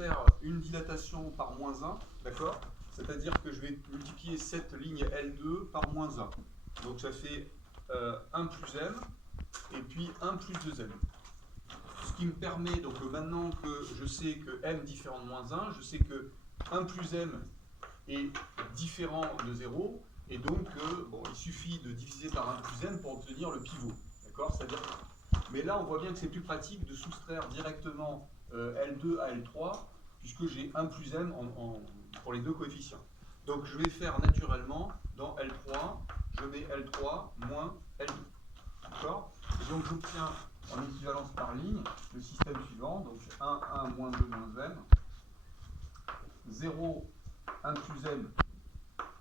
faire une dilatation par moins 1, d'accord? C'est-à-dire que je vais multiplier cette ligne L2 par moins 1. Donc ça fait 1 plus m, et puis 1 plus 2m. Ce qui me permet, donc maintenant que je sais que m différent de moins 1, je sais que 1 plus m est différent de 0, et donc bon, il suffit de diviser par 1 plus m pour obtenir le pivot. D'accord? C'est-à-dire, mais là, on voit bien que c'est plus pratique de soustraire directement L2 à L3, puisque j'ai 1 plus m pour les deux coefficients. Donc je vais faire naturellement, dans L3, je mets L3 moins L2. D'accord? Et donc j'obtiens en équivalence par ligne le système suivant, donc 1, 1, moins 2, moins m, 0, 1 plus m,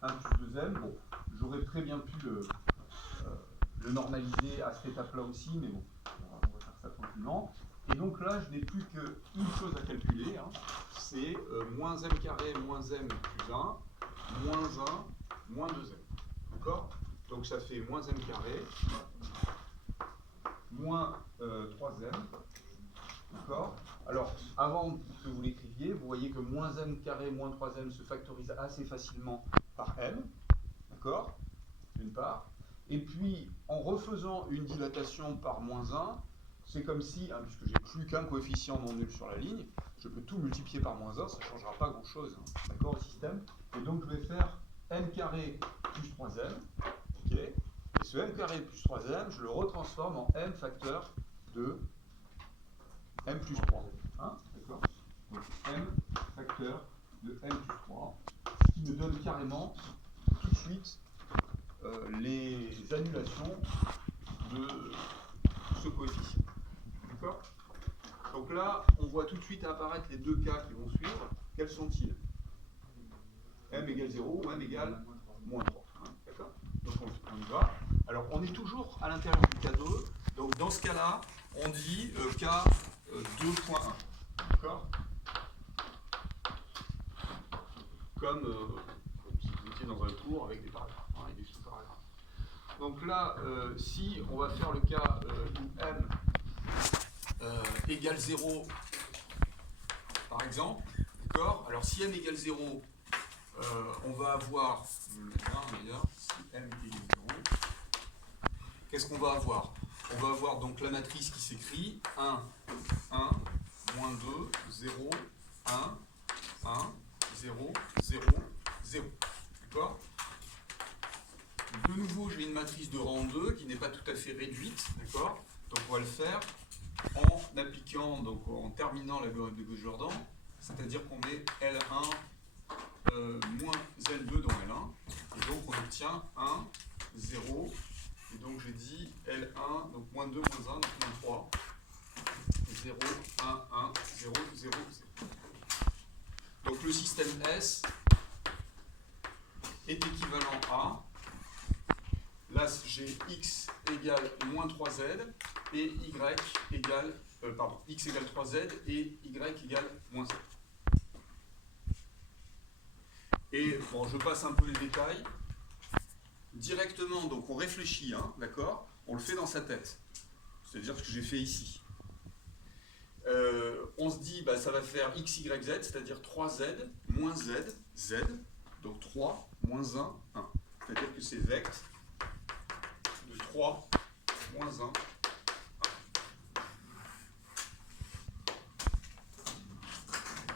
1 plus 2m. Bon, j'aurais très bien pu le normaliser à cette étape-là aussi, mais bon, on va faire ça tranquillement. Et donc là, je n'ai plus qu'une chose à calculer, hein, c'est moins m carré moins m plus 1, moins 1, moins 2m. D'accord? Donc ça fait moins m carré, moins 3m. D'accord? Alors, avant que vous l'écriviez, vous voyez que moins m carré moins 3m se factorise assez facilement par m. D'accord? D'une part. Et puis, en refaisant une dilatation par moins 1, c'est comme si, hein, puisque j'ai plus qu'un coefficient non nul sur la ligne, je peux tout multiplier par moins 1, ça ne changera pas grand-chose. Hein, d'accord, au système? Et donc, je vais faire m carré plus 3m. Ok? Et ce m carré plus 3m, je le retransforme en m facteur de m plus 3. Hein, d'accord? Donc, m facteur de m plus 3, ce qui me donne carrément tout de suite les annulations de ce coefficient. D'accord? Donc là, on voit tout de suite apparaître les deux cas qui vont suivre. Quels sont-ils? M égale 0 ou M égale moins 3. Hein, d'accord? Donc on y va. Alors on est toujours à l'intérieur du cas 2. Donc dans ce cas-là, on dit cas 2.1. D'accord? Comme si vous étiez dans un cours avec des paragraphes, hein, et des sous-paragraphes. Donc là, si on va faire le cas où m égale 0, par exemple, d'accord? Alors si m égale 0, on va avoir, si m égale 0, qu'est-ce qu'on va avoir? On va avoir donc la matrice qui s'écrit 1, 1, moins 2, 0, 1, 1, 0, 0, 0. D'accord? De nouveau, j'ai une matrice de rang 2 qui n'est pas tout à fait réduite. D'accord? Donc on va le faire en appliquant, donc en terminant l'algorithme de Gauss-Jordan, c'est-à-dire qu'on met L1 moins L2 dans L1, et donc on obtient 1, 0, et donc j'ai dit L1, donc moins 2, moins 1, donc moins 3, 0, 1, 1, 0, 0, 0. Donc le système S est équivalent à, là j'ai x égale moins 3z, et y égale, x égale 3z et y égale moins z. Et bon, je passe un peu les détails. Directement, donc on réfléchit, hein, d'accord? On le fait dans sa tête. C'est-à-dire ce que j'ai fait ici. On se dit, bah, ça va faire x, y, z, c'est-à-dire 3z moins z, z, donc 3 moins 1, 1. C'est-à-dire que c'est vect de 3 moins 1.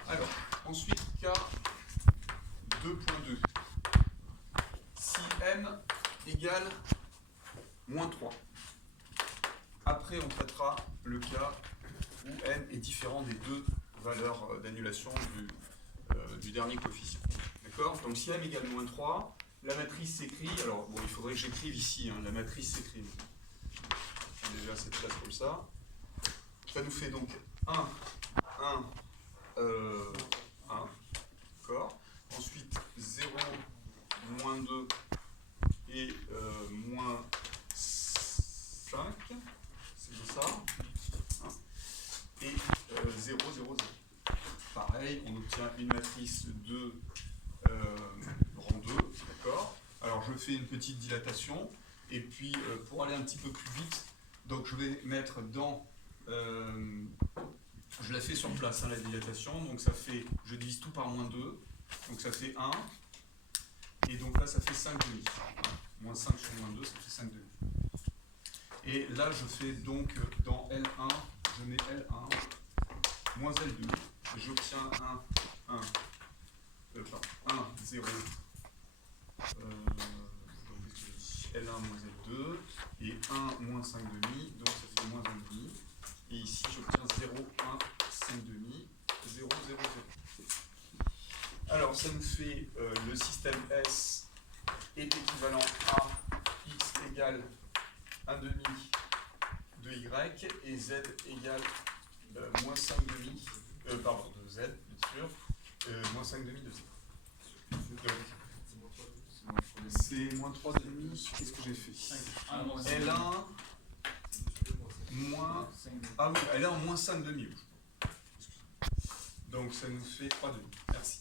Alors, ensuite, cas 2.2. Si m égale moins 3. Après, on traitera le cas où m est différent des deux valeurs d'annulation du dernier coefficient. D'accord? Donc si m égale moins 3, la matrice s'écrit, alors bon, il faudrait que j'écrive ici, hein, la matrice s'écrit. J'ai déjà cette place comme ça. Ça nous fait donc 1, 1, 1, d'accord? Ensuite 0, moins 2 et moins 5, c'est ça, hein, et 0, 0, 0. Pareil, on obtient une matrice de rang 2, d'accord? Alors je fais une petite dilatation, et puis pour aller un petit peu plus vite, donc je vais mettre dans je la fais sur place, hein, la dilatation, donc ça fait, je divise tout par moins 2, donc ça fait 1, et donc là ça fait 5 demi. Moins 5 sur moins 2, ça fait 5 demi. Et là je fais donc dans L1, je mets L1 moins L2, j'obtiens 1, 0, L1 moins L2, et 1 moins 5 demi, donc ça fait moins 1 demi. Et ici, j'obtiens 0, 1, 5 demi, 0, 0, 0. Alors, ça nous fait le système S est équivalent à x égale 1 demi de y et z égale moins 5 demi, de z, bien sûr, moins 5 demi de z. C'est moins 3 demi, qu'est-ce que j'ai fait? L1 moins... Ah oui, L1 moins 5 demi. Donc ça nous fait 3 demi. Merci.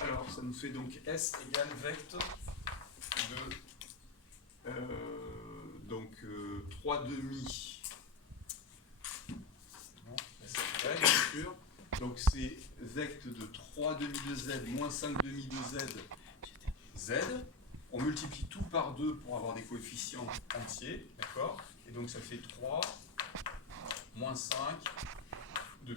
Alors ça nous fait donc S égale vecteur de 3 demi. Bon, S égale, bien sûr. Donc c'est vecteur de 3 demi de Z moins 5 demi de Z. Z, on multiplie tout par 2 pour avoir des coefficients entiers, d'accord? Et donc ça fait 3, moins 5, 2.